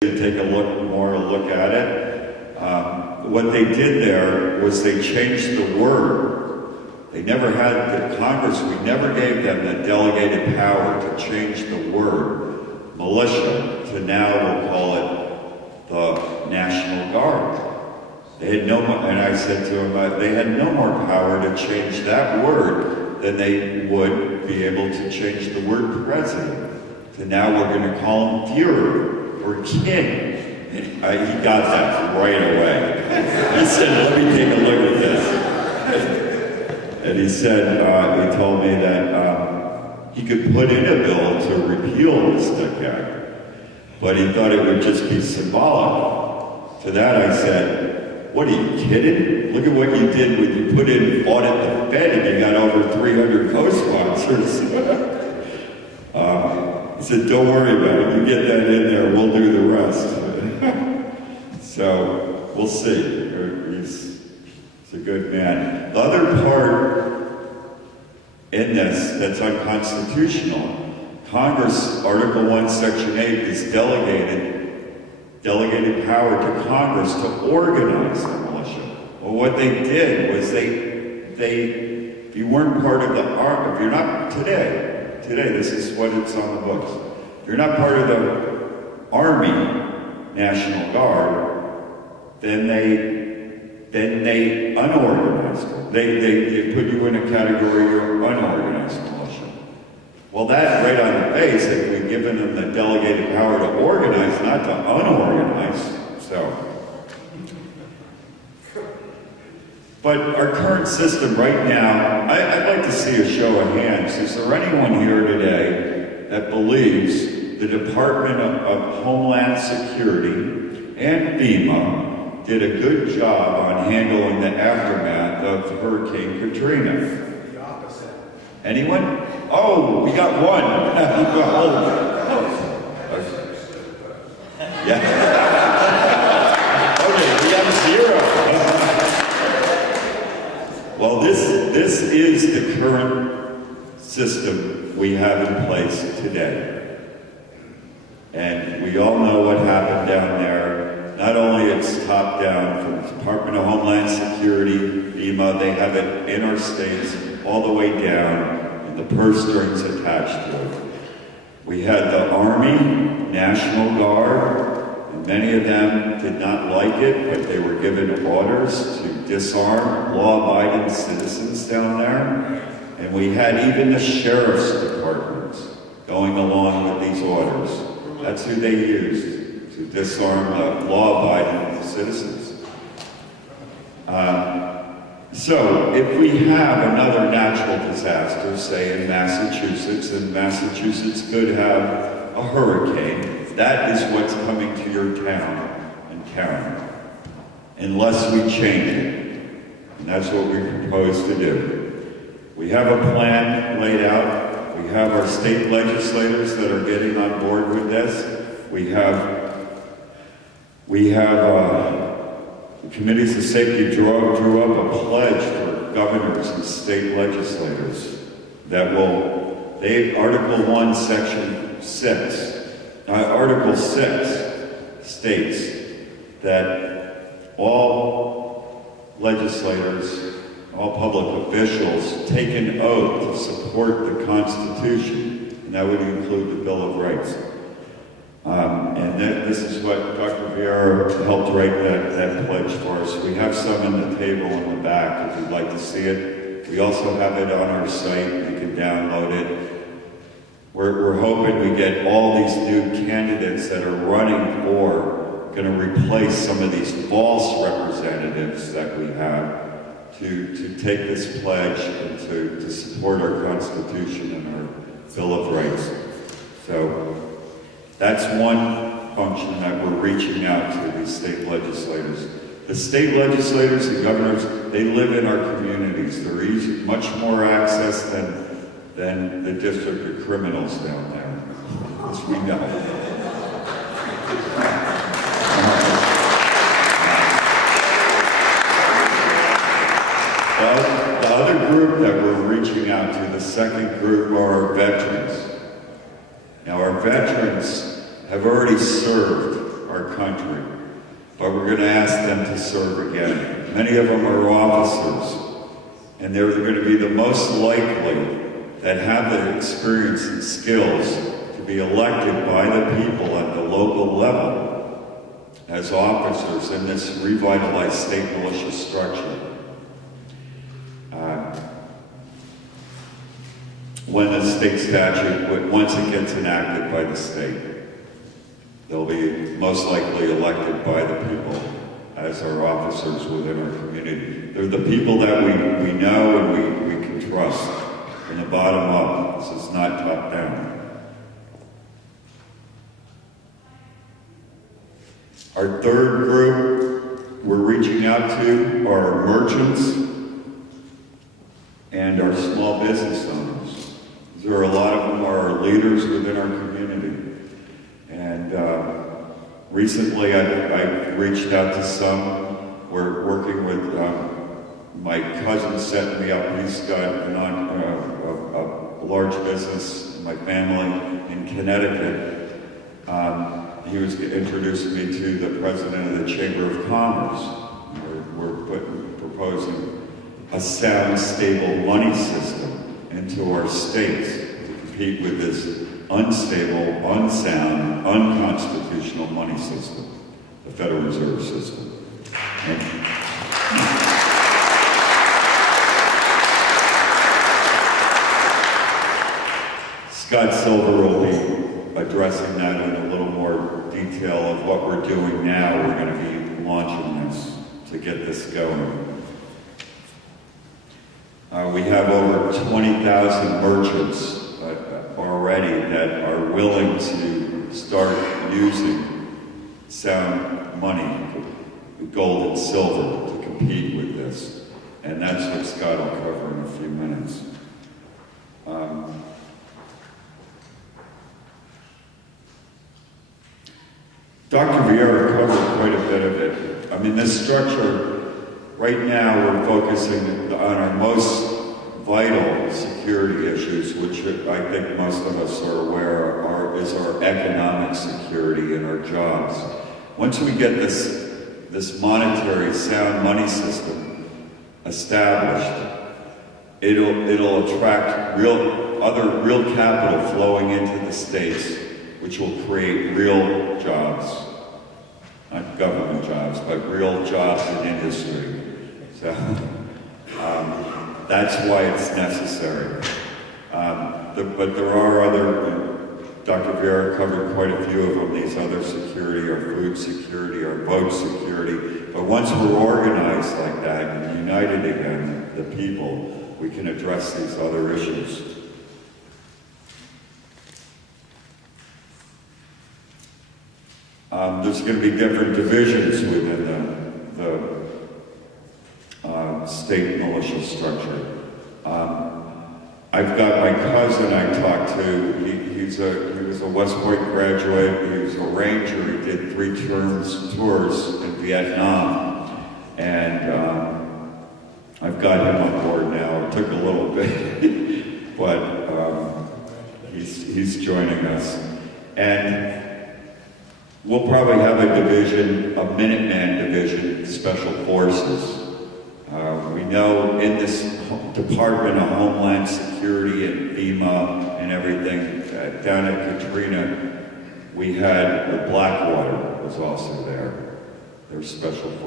to take a look at it. What they did there was they changed the word. They never had the Congress, we never gave them the delegated power to change the word militia to now we'll call it the National Guard. They had no more, and I said to them, they had no more power to change that word than they would be able to change the word president. So now we're going to call him Fuhrer or King. And he got that right away. He said, let me take a look at this. And he said, he told me that he could put in a bill to repeal the Stick Act, but he thought it would just be symbolic. To that I said, what are you kidding? Look at what you did when you put in audit the Fed and you got over 300 co-sponsors. He said, don't worry about it. You get that in there, we'll do the rest. So, we'll see. He's a good man. The other part in this that's unconstitutional, Congress, Article 1, Section 8, is delegated power to Congress to organize the militia. Well, what they did was if you weren't part of the army, if you're not today, this is what it's on the books. If you're not part of the Army National Guard, then they unorganized it. They put you in a category of unorganized militia. Well, that right on the face, we've given them the delegated power to organize, not to unorganize. So. But our current system right now, I'd like to see a show of hands. Is there anyone here today that believes the Department of Homeland Security and FEMA did a good job on handling the aftermath of Hurricane Katrina? The opposite. Anyone? Oh, we got one. Yeah. Okay, we have 0. Well, this is the current system we have in place today. And we all know what happened down there. Not only it's top down from the Department of Homeland Security, FEMA, they have it in our states all the way down, and the purse strings attached to it. We had the Army, National Guard, and many of them did not like it, but they were given orders to disarm law-abiding citizens down there. And we had even the sheriff's departments going along with these orders. That's who they used to disarm the law-abiding citizens. So if we have another natural disaster, say in Massachusetts, and Massachusetts could have a hurricane, that is what's coming to your town and county, unless we change it. And that's what we propose to do. We have a plan laid out. We have our state legislators that are getting on board with this. We have the committees of safety drew up a pledge for governors and state legislators that Article 1, Section 6, Article 6 states that all legislators, all public officials take an oath to support the Constitution, and that would include the Bill of Rights. And this is what Dr. Vieira helped write that pledge for us. We have some in the table in the back if you'd like to see it. We also have it on our site. You can download it. We're hoping we get all these new candidates that are running for, going to replace some of these false representatives that we have to take this pledge and to support our Constitution and our Bill of Rights. So that's one function that we're reaching out to these state legislators. The state legislators and governors, they live in our communities. They're much more access than the district of criminals down there, as we know. Well, the other group that we're reaching out to, the second group, are our veterans. Now, our veterans have already served our our country. But we're going to ask them to serve again. Many of them are officers, and they're going to be the most likely that have the experience and skills to be elected by the people at the local level as officers in this revitalized state militia structure. When the state statute, once it gets enacted by the state, they'll be most likely elected by the people as our officers within our community. They're the people that we know and we can trust from the bottom up. This is not top down. Our third group we're reaching out to are merchants and our small business owners. There are a lot of them are leaders within our community. And recently I reached out to some. We're working with, my cousin set me up. He's got a large business, my family in Connecticut. He was introducing me to the president of the Chamber of Commerce. We're proposing a sound, stable money system into our states to compete with this unstable, unsound, unconstitutional money system, the Federal Reserve System. Scott Silver will be addressing that in a little more detail of what we're doing now. We're going to be launching this to get this going. We have over 20,000 merchants already that are willing to start using sound money, gold and silver, to compete with this. And that's what Scott will cover in a few minutes. Dr. Vieira covered quite a bit of it. I mean, this structure, right now we're focusing on our most vital security issues, which I think most of us are aware is our economic security and our jobs. Once we get this monetary sound money system established, it'll attract real capital flowing into the states, which will create real jobs, not government jobs, but real jobs in industry. So that's why it's necessary. But there are other, Dr. Vieira covered quite a few of them, these other security, our food security, our vote security. But once we're organized like that and united again, the people, we can address these other issues. There's going to be different divisions within the state militia structure. I've got my cousin I talked to. He was a West Point graduate. He was a ranger. He did 3 tours in Vietnam, and I've got him on board now. It took a little bit, but he's joining us, and we'll probably have a division, a Minuteman division, Special Forces. We know in this Department of Homeland Security and FEMA and everything, down at Katrina, we had Blackwater was also there. Their Special Forces.